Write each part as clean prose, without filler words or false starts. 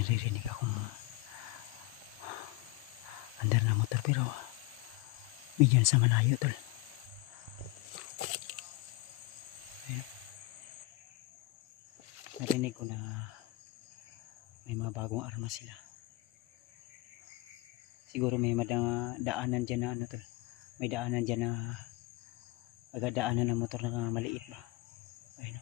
naririnig akong andar na motor pero medyo sa malayo tol. Ayan. Narinig ko na may mga bagong armas sila. Siguro may daanan dyan na ano tol. May daanan dyan na agadaanan ng motor na maliit ba. Ayun.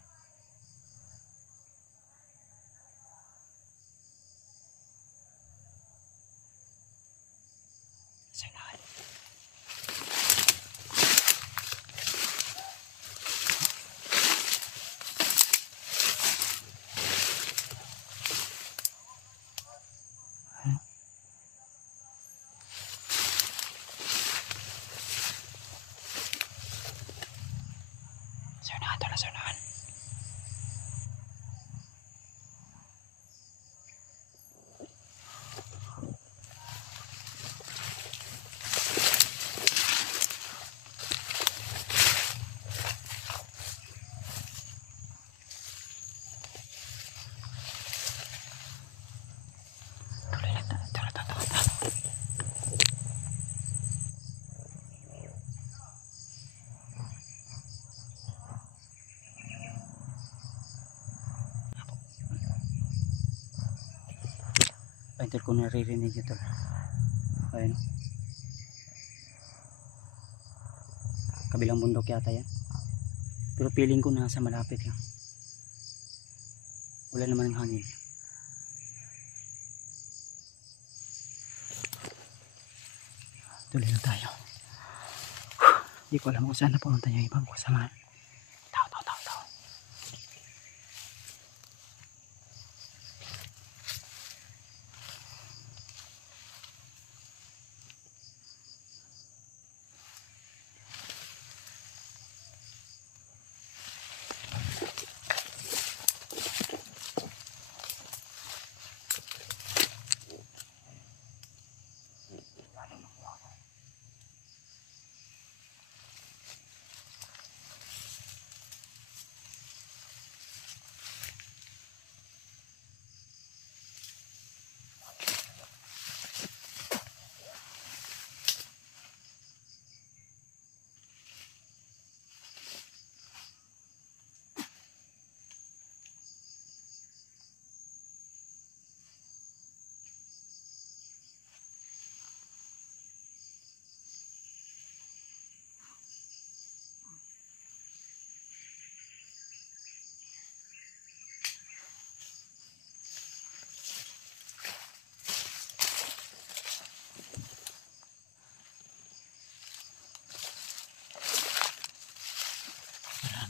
Sanahan. Sanahan tol, sanahan. Ayun tol, kung naririnig nyo tol. Ayun. Kabilang bundok yata yan. Pero feeling ko nasa malapit yan. Wala naman ng hangin. Tuloy na tayo. Hindi ko alam kung saan na pumunta yung ibang kasamahan. Tao.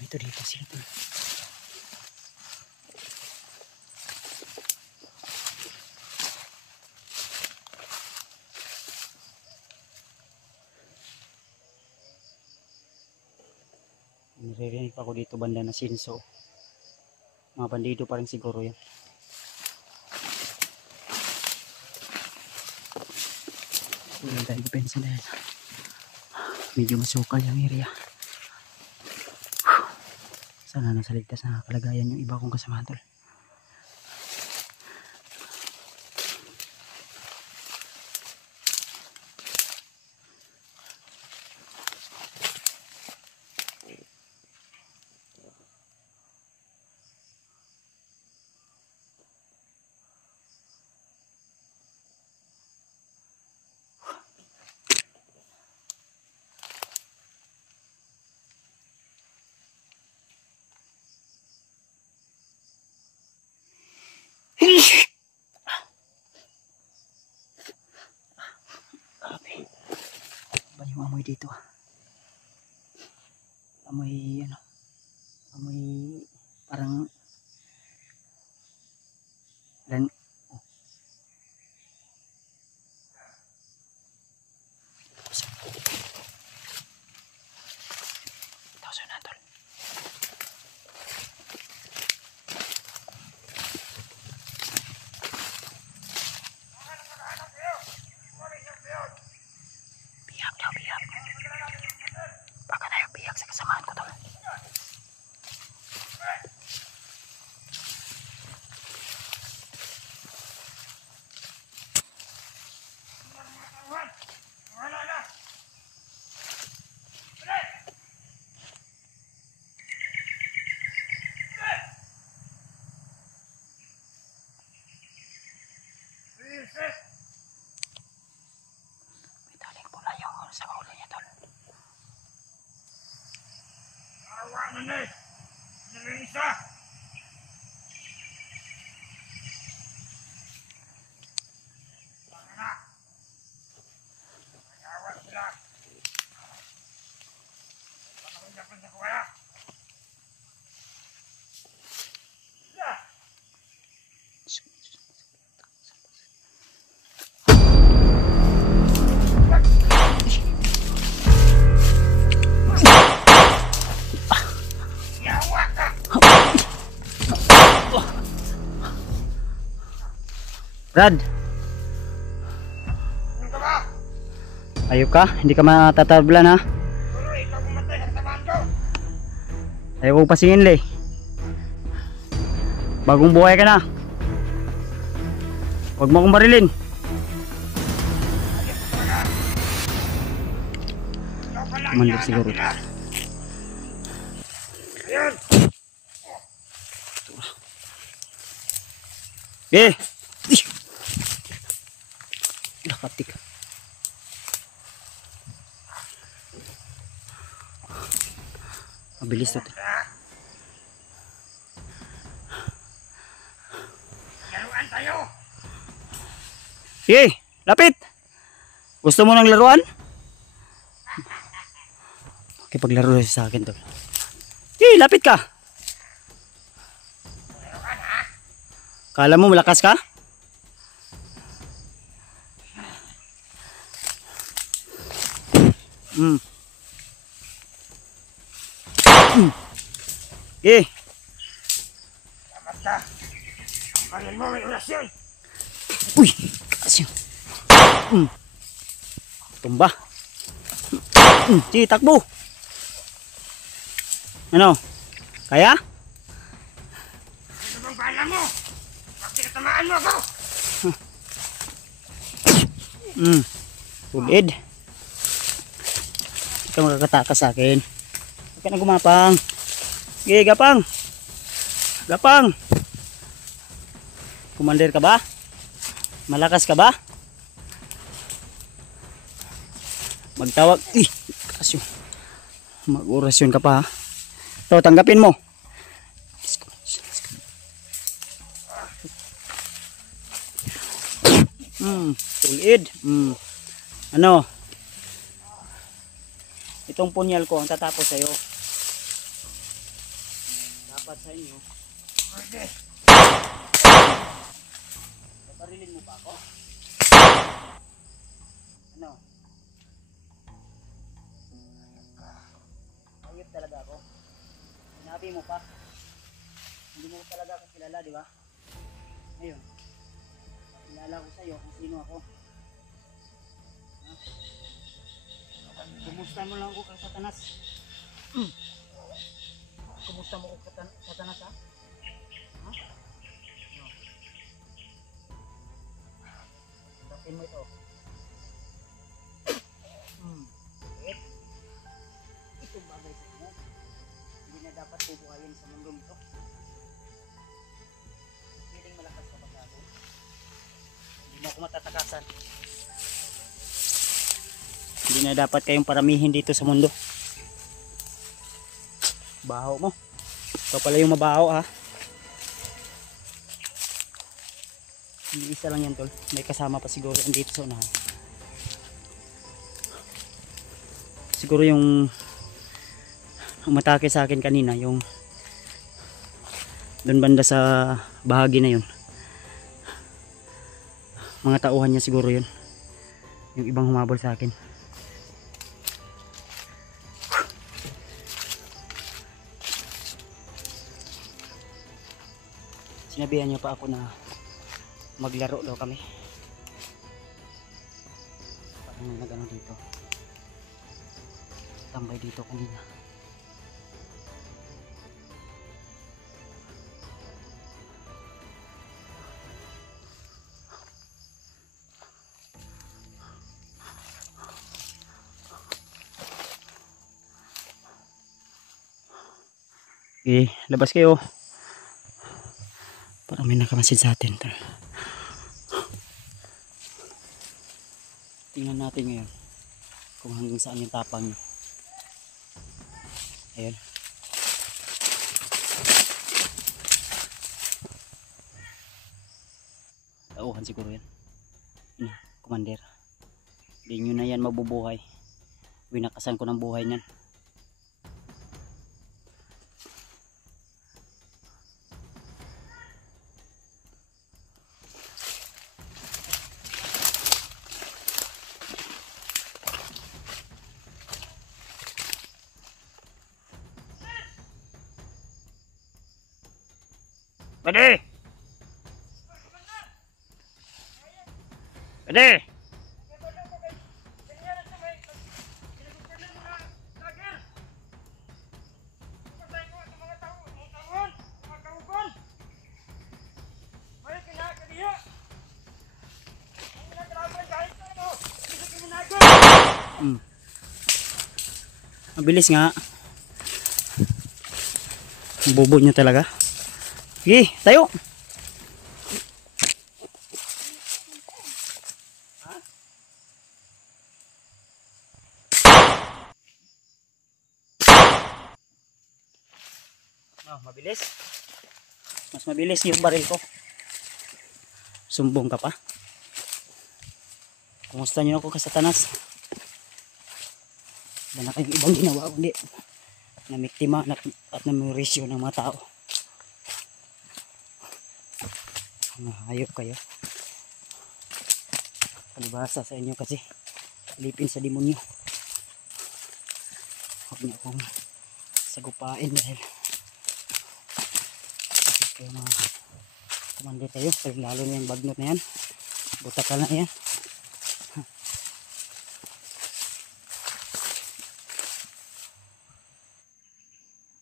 Ito dito sila tol. Naririnig pa ako dito banda na Sinso. Mga bandido pa rin siguro yan. Wala tayo depensa dahil medyo masukal yung area. Sana nasa ligtas na kalagayan yung iba kong kasama tol. Ba yung amoy dito? Amoy ano? Amoy parang Brad, ayok ka? Hindi ka matatablan ha? Ayaw ko pasingin le. Bagong buhay ka na. Huwag mo akong barilin. Mandok siguro. Eh! Nakatik. Mabilis ito. Laruan tayo. Sige, lapit. Gusto mo ng laruan? Paglaro sa akin to. Sige, lapit ka. Kala mo malakas ka? Eh. Salamat ka. Ang kanil mo may orasyon. Uy, kasyo. Tumba. Sige, takbo. Ano? Kaya? Ano bang bala mo? Bakit katamaan mo ako? Tulid. Ito makakatakas sa akin. Huwag ka na gumapang. Sige, gapang. Gapang. Commander ka ba? Malakas ka ba? Magtawag. Kasyo. Mag-orasyon ka pa ha. Ito, tanggapin mo. Tulid. Ano? Itong punyal ko ang tatapos sa'yo. Dapat sa inyo. Paparilin mo pa ako? Ano? Ayop talaga ako. Sinabi mo pa. Hindi mo talaga ako kilala, di ba? Ngayon, kilala ko sa'yo kung sino ako. Kumusta mo lang ako kang Satanas? Kumusta mo ako Satanas ha? Ha? Tapin mo ito. Itong bagay sa inyo. Hindi na dapat bubuhayin sa mundo nito. Piling malakas ka ba ako? Hindi mo ako matatakasan. Hindi na dapat kayong paramihin dito sa mundo. Baho mo. Ito pala yung mabaho ha. Hindi isa lang yan tol. May kasama pa siguro dito sa unahan. Siguro yung umatake sa akin kanina. Yung doon banda sa bahagi na yun. Mga tauhan niya siguro yun. Yung ibang humabol sa akin. Sinabihan niya pa ako na maglaro daw kami. Parang may nagano dito. Tambay dito kanina. Okay, labas kayo. Para may nakamasid sa atin. Tingnan natin ngayon kung hanggang saan yung tapang nyo. Ayan. tauhan siguro yan. Commander. Hindi nyo na yan mabubuhay. Winakasan ko ng buhay niyan. Pwede! Pwede! Mabilis nga. Bobo nyo talaga. Sige, tayo. Mabilis. Mas mabilis yung baril ko. Sumbong ka pa. Kumusta nyo ako kasatanas? Wala na kayong ibang ginawa kundi namiktima at namerisyo ng mga tao. Hayop kayo. Palibhasa sa inyo kasi alipin sa demonyo. Huwag niyo akong sagupain dahil kayo mga commander kayo. Lalo na yung bagnot na yan. Butakal na yan.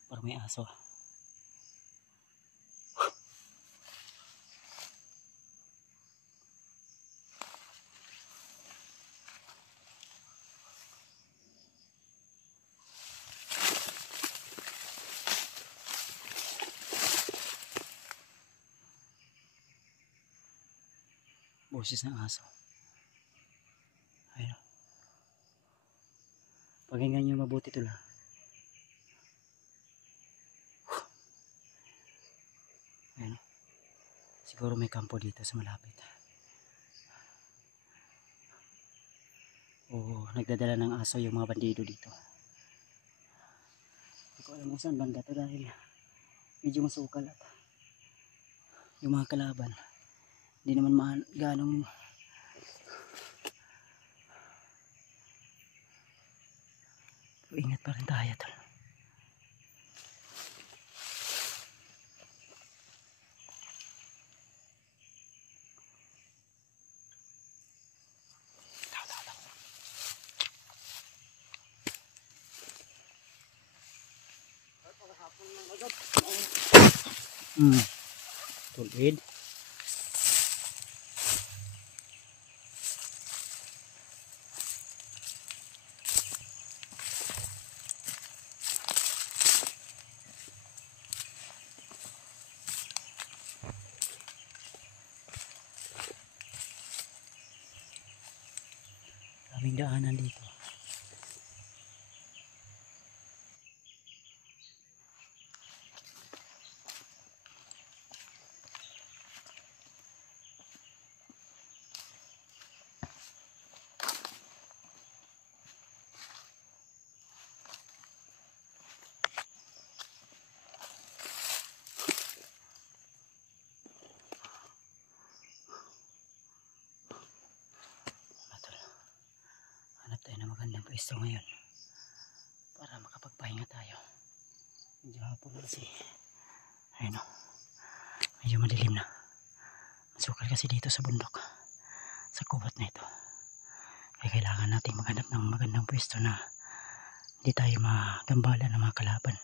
Parang may aso. Boses ng aso. Ayun. Pakinggan nyo mabuti ito lang. Ayun. Siguro may kampo dito sa malapit. Oo, nagdadala ng aso yung mga bandido dito. Hindi ko alam kung saan banda ito dahil medyo masukal at yung mga kalaban hindi naman ganong ingat pa rin tayo tol. Tulid. Daming daanan dito. Pwesto ngayon para makapagpahinga tayo. Medyo hapon na kasi ayun o, medyo madilim na. Masukal kasi dito sa bundok, sa kubat na ito, kaya kailangan natin maghanap ng magandang pwesto na hindi tayo magambala ng mga kalaban.